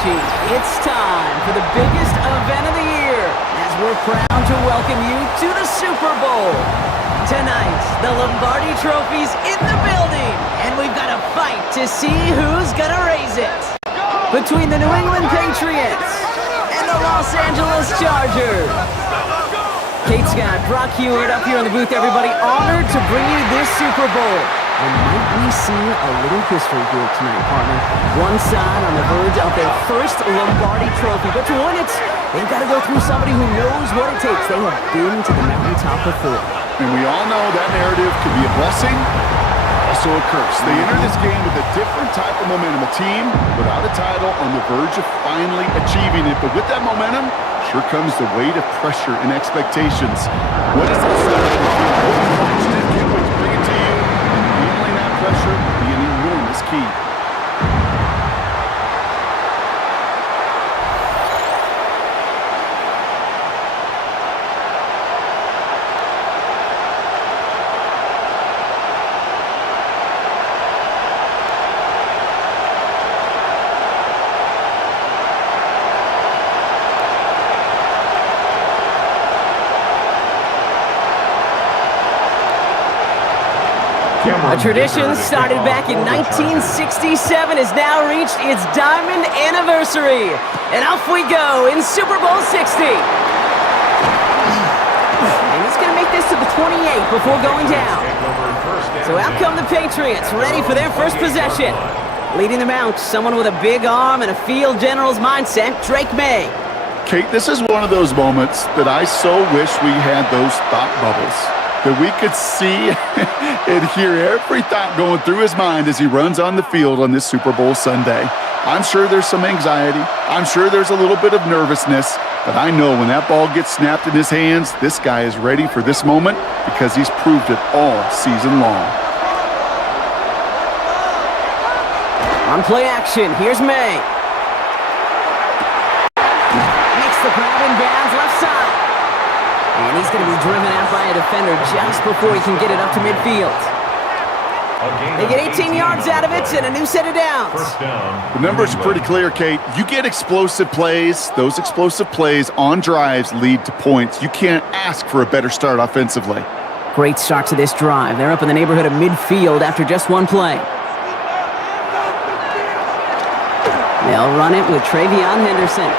Apalache. It's time for the biggest event of the year as we're proud to welcome you to the Super Bowl. Tonight, the Lombardi Trophy's in the building, and we've got a fight to see who's gonna raise it. Between the New England Patriots and the Los Angeles Chargers. Kate Scott, Brock Huard up here in the booth, everybody. Honored to bring you this Super Bowl. And might we see a little history here tonight, partner? One side on the verge of their first Lombardi Trophy, but to win it, they've got to go through somebody who knows what it takes. They have been to the mountaintop before. And we all know that narrative can be a blessing, also a curse. They enter this game with a different type of momentum. A team without a title on the verge of finally achieving it. But with that momentum, sure comes the weight of pressure and expectations. What is that side of the field? Watching it, can't wait to bring it to you. And handling that pressure will be an enormous key. A tradition started back in 1967 has now reached its diamond anniversary. And off we go in Super Bowl 60. And he's going to make this to the 28 before going down. So out come the Patriots, ready for their first possession. Leading them out, someone with a big arm and a field general's mindset, Drake May. Kate, this is one of those moments that I so wish we had those thought bubbles. That we could see and hear every thought going through his mind as he runs on the field on this Super Bowl Sunday. I'm sure there's some anxiety. I'm sure there's a little bit of nervousness. But I know when that ball gets snapped in his hands, this guy is ready for this moment because he's proved it all season long. On play action, here's May. Makes the grab in bounds left side. And he's going to be driven out by a defender just before he can get it up to midfield. They get 18 yards out of it and a new set of downs. The numbers are pretty clear, Kate. You get explosive plays. Those explosive plays on drives lead to points. You can't ask for a better start offensively. Great start to this drive. They're up in the neighborhood of midfield after just one play. They'll run it with Travion Henderson.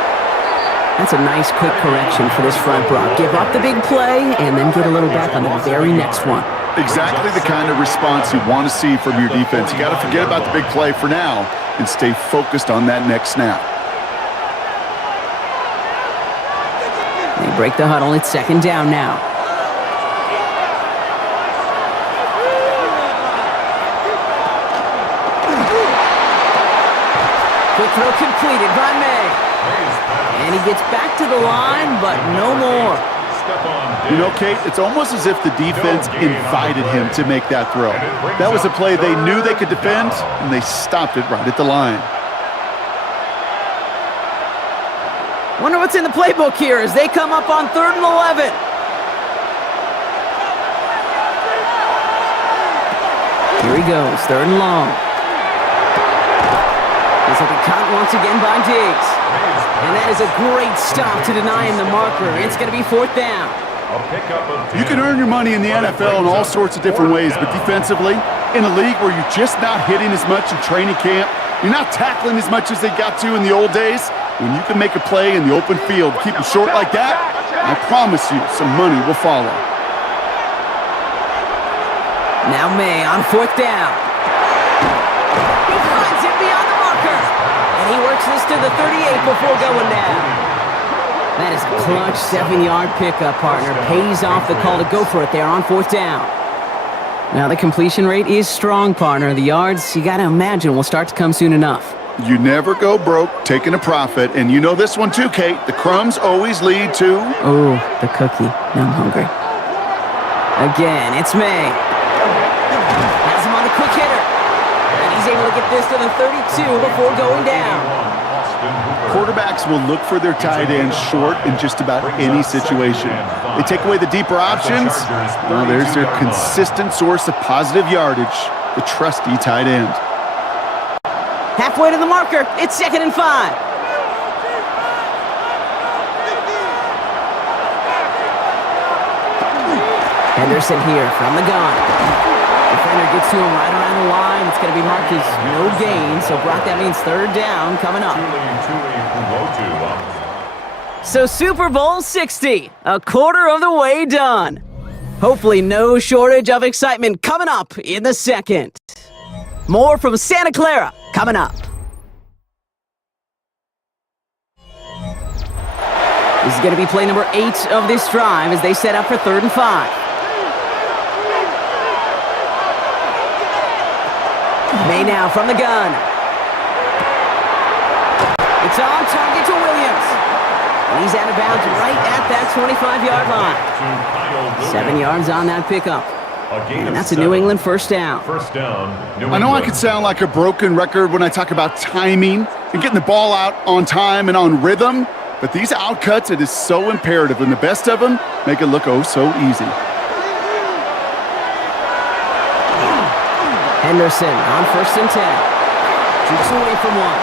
That's a nice quick correction for this front, Brock. Give up the big play and then get a little back on the very next one. Exactly the kind of response you want to see from your defense. You got to forget about the big play for now and stay focused on that next snap. They break the huddle. It's second down now. Quick throw completed by May. And he gets back to the line, but no more. You know, Kate, it's almost as if the defense invited him to make that throw. That was a play they knew they could defend, and they stopped it right at the line. Wonder what's in the playbook here as they come up on 3rd and 11. Here he goes, 3rd and long. This will be caught once again by Diggs. And that is a great stop to deny him the marker. It's going to be 4th down. You can earn your money in the NFL in all sorts of different ways, but defensively, in a league where you're just not hitting as much in training camp, you're not tackling as much as they got to in the old days, when you can make a play in the open field, keep them short like that, I promise you some money will follow. Now May on 4th down. He finds it beyond the marker. And he works this to the 38 before going down. That is a clutch 7-yard pickup, partner. Pays off the call to go for it there on 4th down. Now the completion rate is strong, partner. The yards, you got to imagine, will start to come soon enough. You never go broke taking a profit, and you know this one too, Kate. The crumbs always lead to... Oh, the cookie. Now I'm hungry. Again, it's May. Has him on the quick hitter. And he's able to get this to the 32 before going down. Quarterbacks will look for their tight ends short in just about any situation. They take away the deeper options. Well, there's their consistent source of positive yardage, the trusty tight end. Halfway to the marker, it's 2nd and 5. Henderson here from the gun. Defender gets to him right around the line. It's going to be marked as no gain. So, Brock, that means third down coming up. So, Super Bowl 60, a quarter of the way done. Hopefully no shortage of excitement coming up in the second. More from Santa Clara coming up. This is going to be play number 8 of this drive as they set up for 3rd and 5. May now from the gun. It's on target to Williams. And he's out of bounds right at that 25-yard line. 7 yards on that pickup. And that's a New England first down. I know I could sound like a broken record when I talk about timing and getting the ball out on time and on rhythm, but these outcuts, it is so imperative, and the best of them make it look oh so easy. Henderson on 1st and 10. Shoots away from one.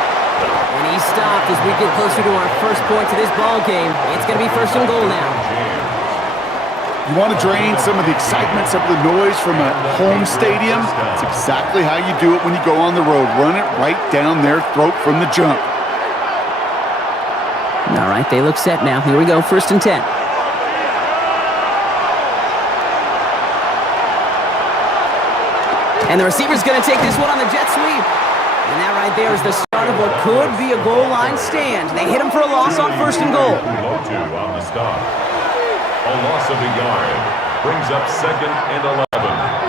And he's stopped as we get closer to our first point to this ball game. It's going to be 1st and goal now. You want to drain some of the excitement, some of the noise from a home stadium? It's exactly how you do it when you go on the road. Run it right down their throat from the jump. All right, they look set now. Here we go, 1st and 10. And the receiver's going to take this one on the jet sweep. And that right there is the start of what could be a goal line stand. They hit him for a loss on 1st and goal. On the stop. A loss of a yard brings up 2nd and 11.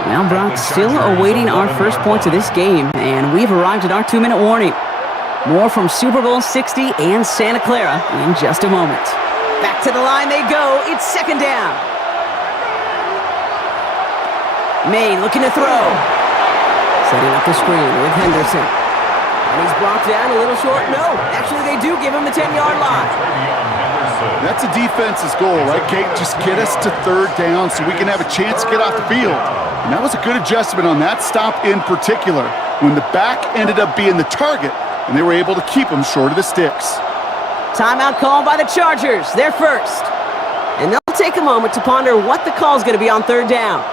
Now, Brock, still awaiting our first points of this game, and we've arrived at our 2-minute warning. More from Super Bowl 60 and Santa Clara in just a moment. Back to the line they go. It's 2nd down. May looking to throw. Setting up the screen with Henderson. And he's brought down a little short. No, actually they do give him the 10-yard line. That's a defense's goal, right, Kate? Just get us to 3rd down so we can have a chance to get off the field. And that was a good adjustment on that stop in particular, when the back ended up being the target, and they were able to keep him short of the sticks. Timeout called by the Chargers. They're first. And they'll take a moment to ponder what the call is going to be on 3rd down.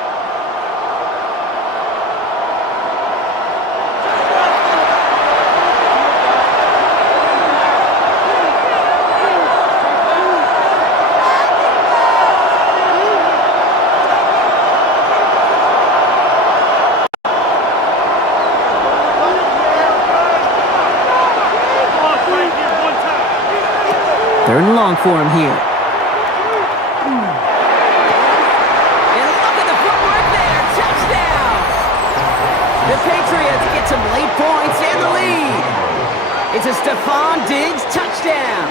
Third and long for him here. And look at the footwork there. Touchdown! The Patriots get some late points and the lead. It's a Stefon Diggs touchdown.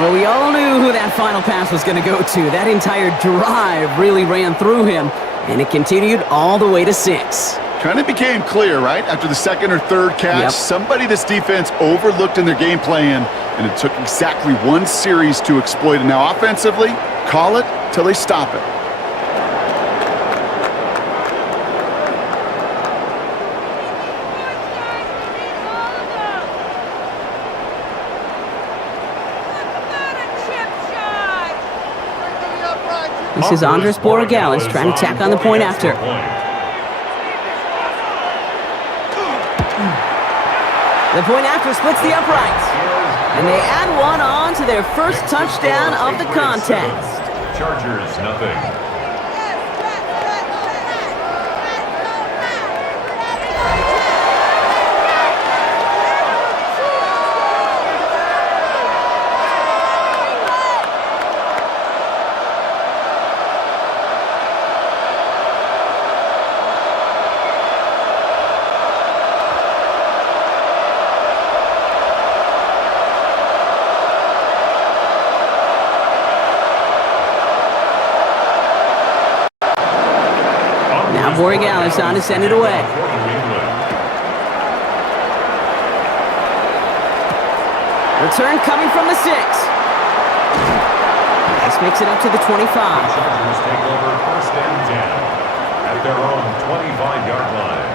Well, we all knew who that final pass was going to go to. That entire drive really ran through him, and it continued all the way to 6. Kind of became clear, right? After the 2nd or 3rd catch, somebody this defense overlooked in their game plan, and it took exactly one series to exploit it. Now, offensively, call it till they stop it. This is 𝗠𝗱𝗱𝗲𝗃𝗏𝗃 trying to tack on the point after. The point after splits the uprights. And they add one on to their first touchdown of the contest. Chargers, nothing. Borregales on to send it away. Return coming from the 6. This makes it up to the 25. Chargers take over 1st and 10 at their own 25-yard line.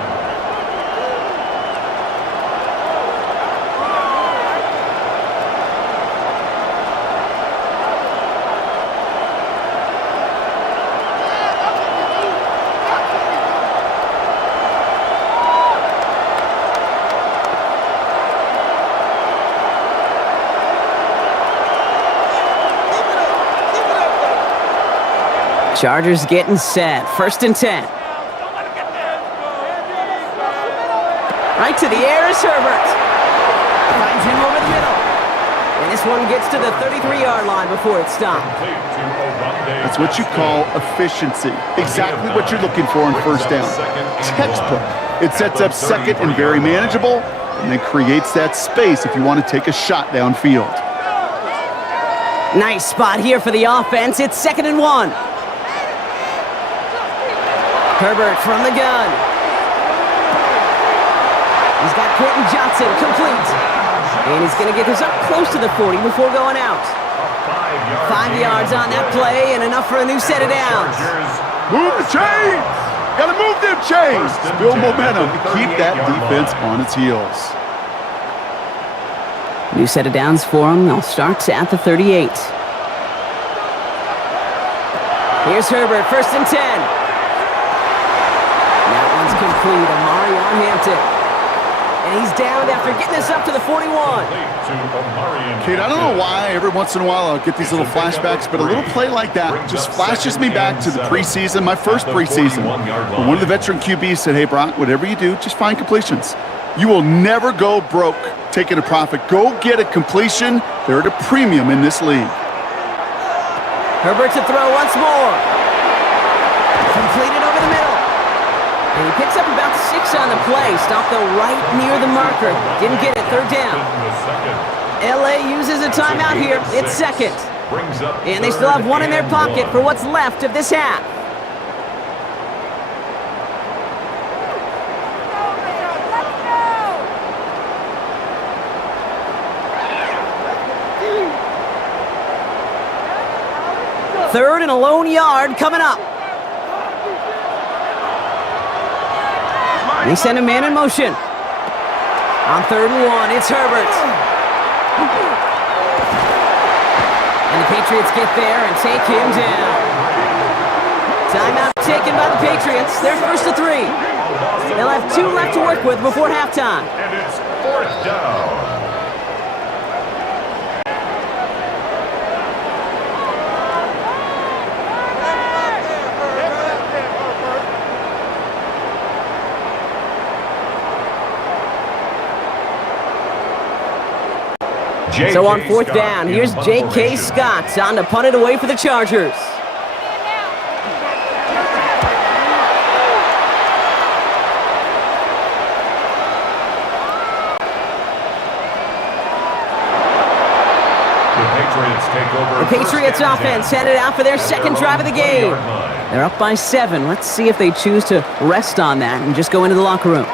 Chargers getting set. 1st and 10. Right to the air is Herbert. Finds him over the middle. And this one gets to the 33-yard line before it's stopped. That's what you call efficiency. Exactly what you're looking for in 1st down. Textbook. It sets up 2nd and very manageable, and then creates that space if you want to take a shot downfield. Nice spot here for the offense. It's 2nd and 1. Herbert from the gun. He's got Quentin Johnson complete. And he's going to get this up close to the 40 before going out. 5 yards on that play and enough for a new set of downs. Move the chains! Gotta move them chains! Build momentum. Keep that defense on its heels. New set of downs for him. They'll start at the 38. Here's Herbert, 1st and 10. That one's complete. Omarion Hampton. And he's down after getting this up to the 41. Kate, I don't know why every once in a while I'll get these little flashbacks, but a little play like that just flashes me back to the preseason, my first preseason. When one of the veteran QBs said, hey, Brock, whatever you do, just find completions. You will never go broke taking a profit. Go get a completion. They're at a premium in this league. Herbert to throw once more. Completed over the middle. And he picks up about 6 on the play. Stopped though right near the marker. Didn't get it. 3rd down. LA uses a timeout here. It's 2nd. And they still have 1 in their pocket for what's left of this half. Third and a lone yard coming up. They send a man in motion. On 3rd and 1, it's Herbert. And the Patriots get there and take him down. Timeout taken by the Patriots. They're 1st to 3. They'll have 2 left to work with before halftime. And it's 4th down. So on 4th down, here's J.K. Scott on to punt it away for the Chargers. The Patriots offense headed out for their 2nd drive of the game. They're up by 7. Let's see if they choose to rest on that and just go into the locker room.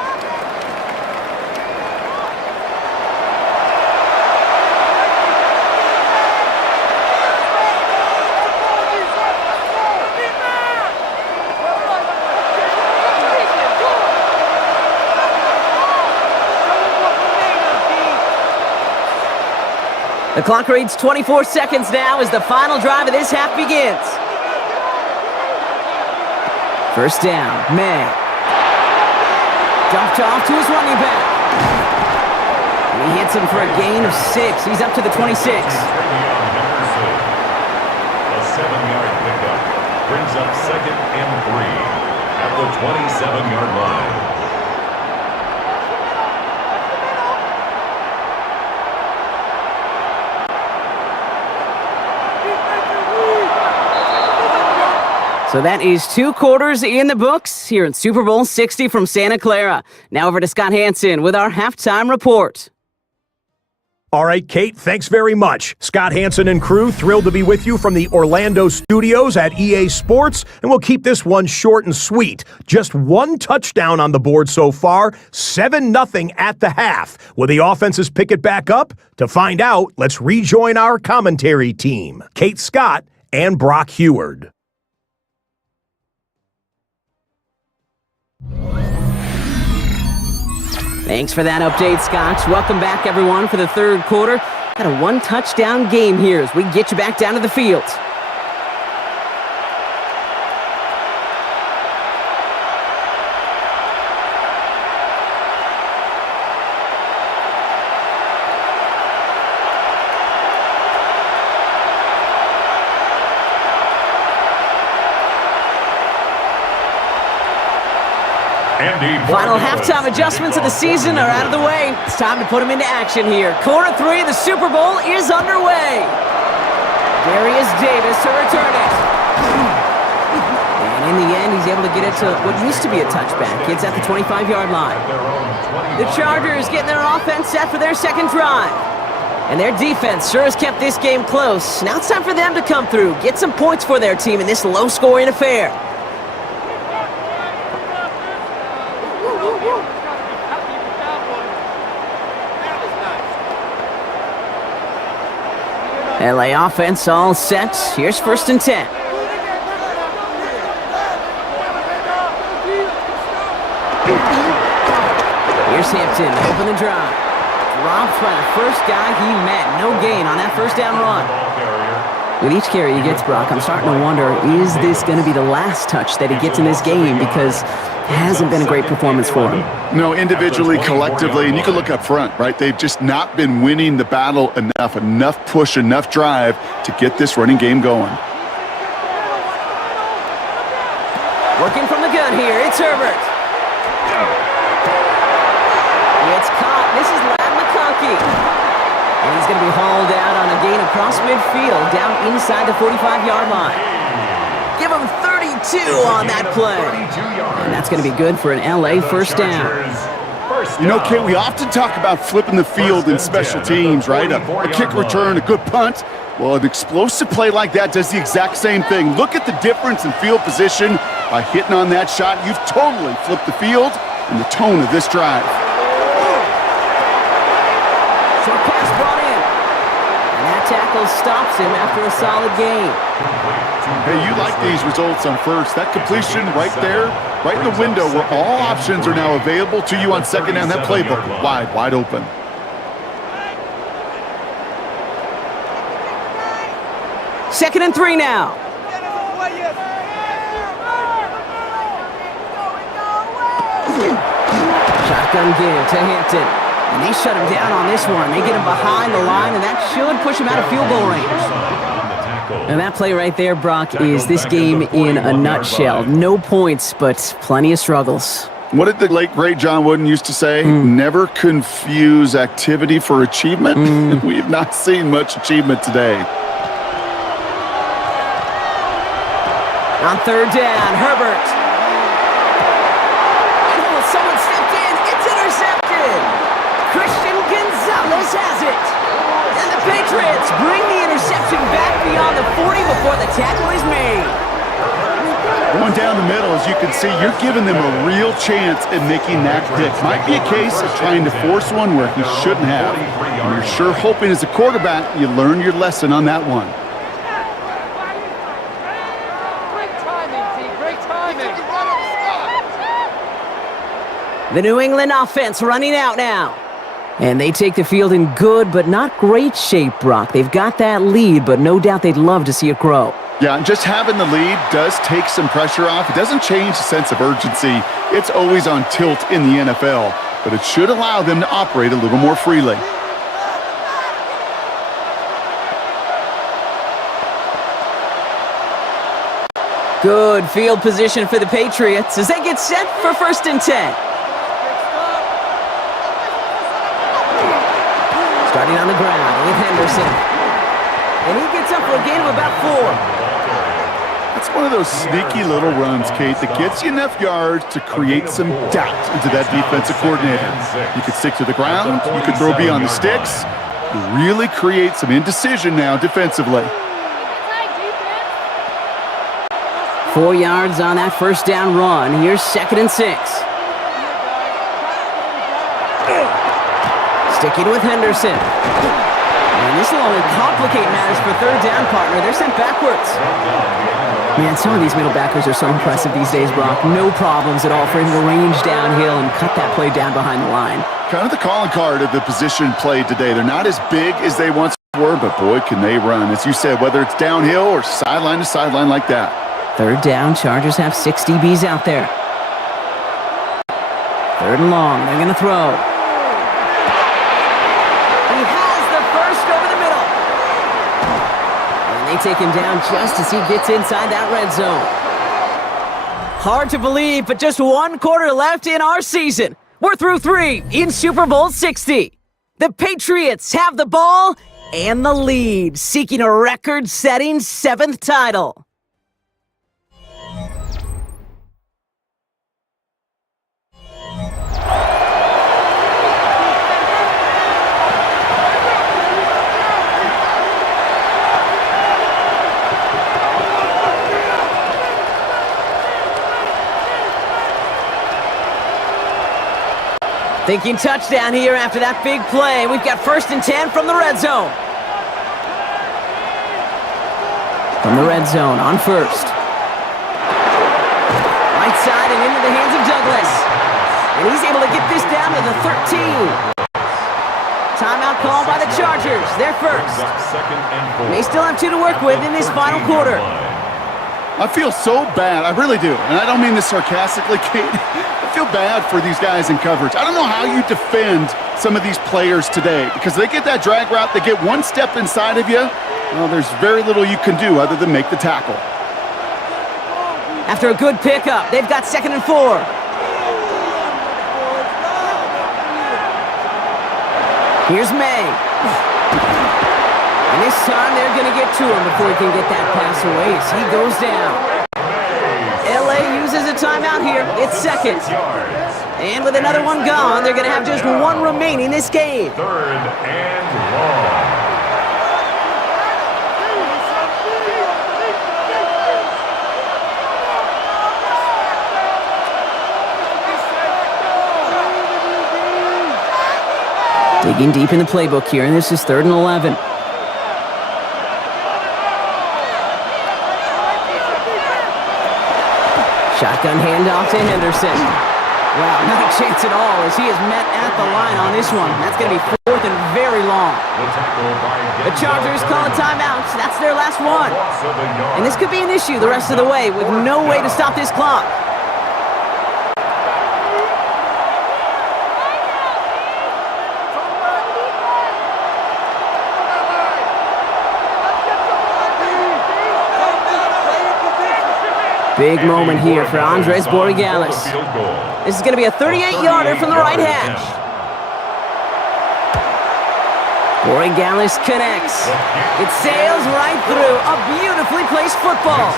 The clock reads 24 seconds now as the final drive of this half begins. 1st down, May. Dumped off to his running back. And he hits him for a gain of 6. He's up to the 26. A 7-yard pickup brings up 2nd and 3 at the 27-yard line. So that is 2 quarters in the books here in Super Bowl 60 from Santa Clara. Now over to Scott Hanson with our halftime report. All right, Kate, thanks very much. Scott Hanson and crew, thrilled to be with you from the Orlando studios at EA Sports, and we'll keep this one short and sweet. Just 1 touchdown on the board so far, 7-0 at the half. Will the offenses pick it back up? To find out, let's rejoin our commentary team, Kate Scott and Brock Huard. Thanks for that update, Scott. Welcome back, everyone, for the 3rd quarter. Got a 1-touchdown game here as we get you back down to the field. Final halftime adjustments of the season are out of the way. It's time to put them into action here. Quarter 3 of the Super Bowl is underway. Darius Davis to return it. And in the end, he's able to get it to what used to be a touchback. It's at the 25-yard line. The Chargers getting their offense set for their second drive. And their defense sure has kept this game close. Now it's time for them to come through, get some points for their team in this low-scoring affair. LA offense all set. Here's 1st and 10. Here's Hampton to open the drive. Dropped by the first guy he met. No gain on that first down run. With each carry he gets, Brock, I'm starting to wonder, is this going to be the last touch that he gets in this game? Because it hasn't been a great performance for him. No, individually, collectively, and you can look up front, right? They've just not been winning the battle enough push, enough drive to get this running game going. Working from the gun here, it's Herbert. It's caught. This is McConkey. And he's going to be hauled out on a gain across midfield, down inside the 45-yard line. Give him 32 on that play. And that's going to be good for an LA first down. You know, Kate, we often talk about flipping the field in special teams, right? A kick return, a good punt. Well, an explosive play like that does the exact same thing. Look at the difference in field position. By hitting on that shot, you've totally flipped the field and the tone of this drive. Short pass brought in. And that tackle stops him after a solid gain. Hey, you like these results on first. That completion right there, right in the window where all options are now available to you on second down. That playbook wide open. Second and 3 now. Shotgun give to Hampton. And they shut him down on this one. They get him behind the line, and that should push him out of field goal range. And that play right there, Brock, is this game in a nutshell. No points, but plenty of struggles. What did the late, great John Wooden used to say? Never confuse activity for achievement. We have not seen much achievement today. On third down, Herbert. Oh, someone stepped in. It's intercepted. Christian Gonzalez has it. And the Patriots bring the interception back beyond the 40 before the tackle is made. Going down the middle, as you can see, you're giving them a real chance at making that pick. Might be a case of trying to force one where he shouldn't have. And you're sure hoping as a quarterback you learn your lesson on that one. The New England offense running out now. And they take the field in good but not great shape, Brock. They've got that lead, but no doubt they'd love to see it grow. Yeah, and just having the lead does take some pressure off. It doesn't change the sense of urgency. It's always on tilt in the NFL, but it should allow them to operate a little more freely. Good field position for the Patriots as they get set for 1st and 10. Starting on the ground with Henderson. And he gets up for a gain of about 4. It's one of those sneaky little runs, Kate, that gets you enough yards to create some doubt into that defensive coordinator. You could stick to the ground. You could throw beyond the sticks. You really create some indecision now defensively. 4 yards on that first down run. Here's 2nd and 6. Sticking with Henderson. And this will only complicate matters for third down, partner. They're sent backwards. Man, some of these middle backers are so impressive these days, Brock. No problems at all for him to range downhill and cut that play down behind the line. Kind of the calling card of the position played today. They're not as big as they once were, but boy, can they run. As you said, whether it's downhill or sideline to sideline like that. Third down, Chargers have 6 DBs out there. 3rd and long, they're going to throw. He has the first over the middle. And they take him down just as he gets inside that red zone. Hard to believe, but just one quarter left in our season. We're through 3 in Super Bowl 60. The Patriots have the ball and the lead, seeking a record-setting 7th title. Thinking touchdown here after that big play. We've got 1st and 10 from the red zone. From the red zone on 1st. Right side and into the hands of Douglas. And he's able to get this down to the 13. Timeout called by the Chargers. They're first. They still have 2 to work with in this final quarter. I feel so bad. I really do. And I don't mean this sarcastically, Kate. I feel bad for these guys in coverage. I don't know how you defend some of these players today because they get that drag route, they get one step inside of you. Well, there's very little you can do other than make the tackle. After a good pickup, they've got 2nd and 4. Here's May. And this time they're going to get to him before he can get that pass away as he goes down. LA uses a timeout here. It's 2nd. And with another one gone, they're going to have just 1 remaining this game. 3rd and long. Digging deep in the playbook here, and this is 3rd and 11. Shotgun handoff to Henderson. Wow, no chance at all as he is met at the line on this one. That's going to be 4th and very long. The Chargers call a timeout. That's their last one. And this could be an issue the rest of the way with no way to stop this clock. Big moment here for Andres Borregales. This is going to be a 38-yarder from the right hash. Borregales connects. It sails right through. A beautifully placed football.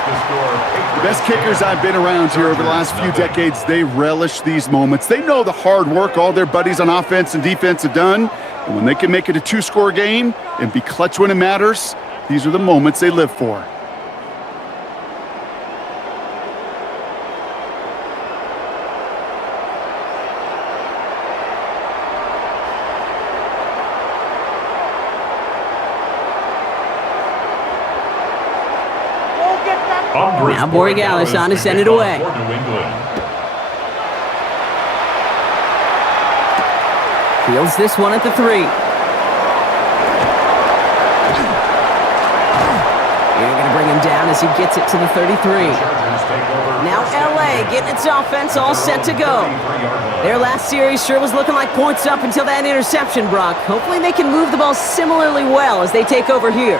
The best kickers I've been around here over the last few decades, they relish these moments. They know the hard work all their buddies on offense and defense have done. And when they can make it a 2-score game and be clutch when it matters, these are the moments they live for. Now Borregales on to send it away. Fields this one at the 3. They're going to bring him down as he gets it to the 33. Now LA getting its offense all set to go. Their last series sure was looking like points up until that interception, Brock. Hopefully they can move the ball similarly well as they take over here.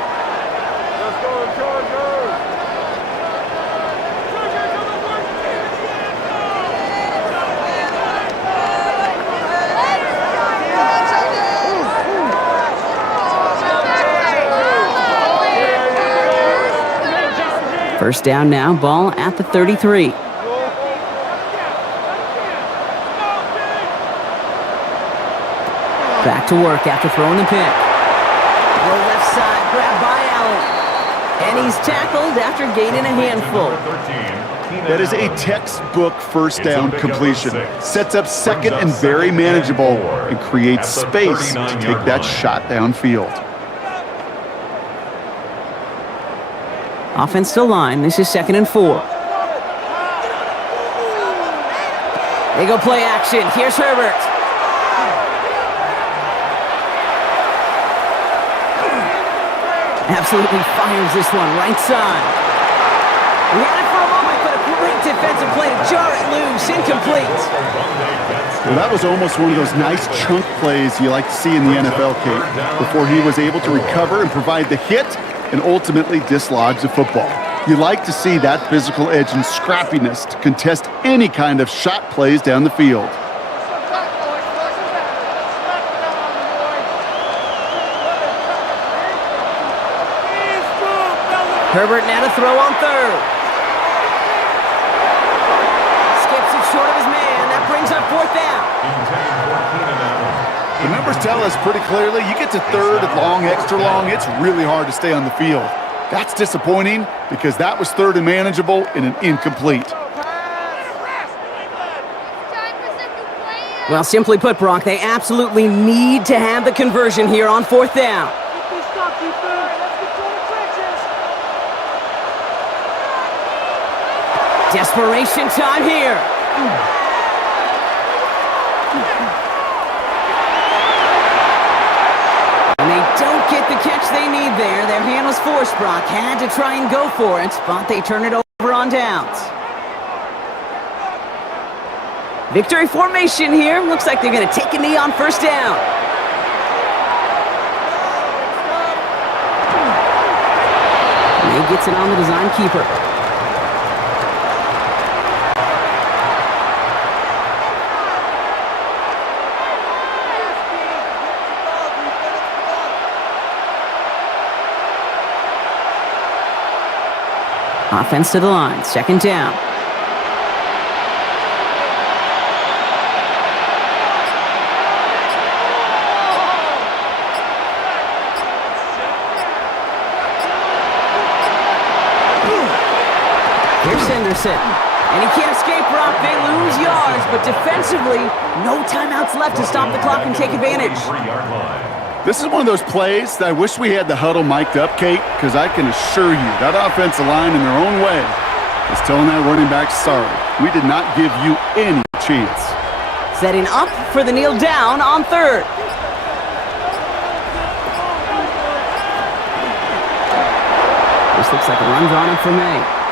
First down now, ball at the 33. Back to work after throwing the pick. Go left side, grabbed by Allen. And he's tackled after gaining a handful. That is a textbook first down completion. Sets up 2nd and very manageable and creates space to take that shot downfield. Offense to line. This is 2nd and 4. They go play action. Here's Herbert. Absolutely fires this one right side. We had it for a moment, but a great defensive play to jar it loose. Incomplete. Well, that was almost one of those nice chunk plays you like to see in the NFL, Kate, before he was able to recover and provide the hit and ultimately dislodge the football. You like to see that physical edge and scrappiness to contest any kind of shot plays down the field. Herbert now to throw on third. Skips it short of his man. That brings up fourth down. The numbers tell us pretty clearly, you get to third and long, extra long, it's really hard to stay on the field. That's disappointing because that was third and manageable in an incomplete. Well, simply put, Brock, they absolutely need to have the conversion here on fourth down. Desperation time here. And they don't get the catch they need there. Their hand was forced, Brock. Had to try and go for it, but they turn it over on downs. Victory formation here. Looks like they're going to take a knee on first down. And he gets it on the design keeper. Offense to the line, second down. Here's Henderson. And he can't escape, Brock. They lose yards, but defensively, no timeouts left to stop the clock and take advantage. This is one of those plays that I wish we had the huddle mic'd up, Kate, because I can assure you that offensive line in their own way is telling that running back, sorry, we did not give you any chance. Setting up for the kneel down on third. This looks like a run drawn up for May.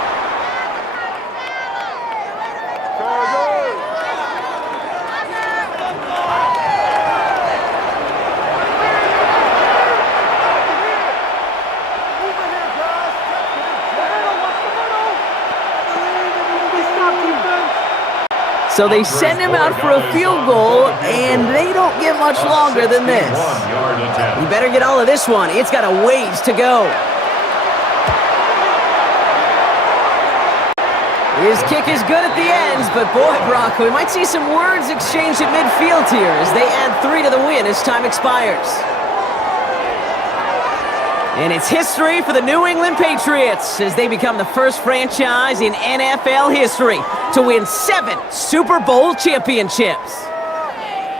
So they send him out for a field goal, and they don't get much longer than this. You better get all of this one. It's got a ways to go. His kick is good at the ends, but boy, Brock, we might see some words exchanged at midfield here as they add 3 to the win as time expires. And it's history for the New England Patriots as they become the first franchise in NFL history to win 7 Super Bowl championships.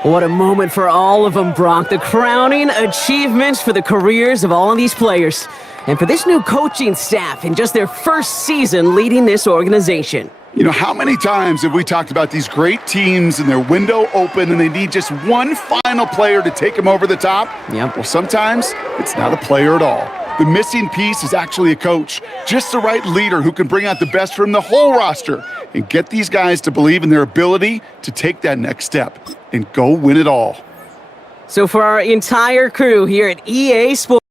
What a moment for all of them, Brock. The crowning achievements for the careers of all of these players. And for this new coaching staff in just their first season leading this organization. You know, how many times have we talked about these great teams and their window open and they need just one final player to take them over the top? Yep. Well, sometimes it's not a player at all. The missing piece is actually a coach, just the right leader who can bring out the best from the whole roster and get these guys to believe in their ability to take that next step and go win it all. So for our entire crew here at EA Sports,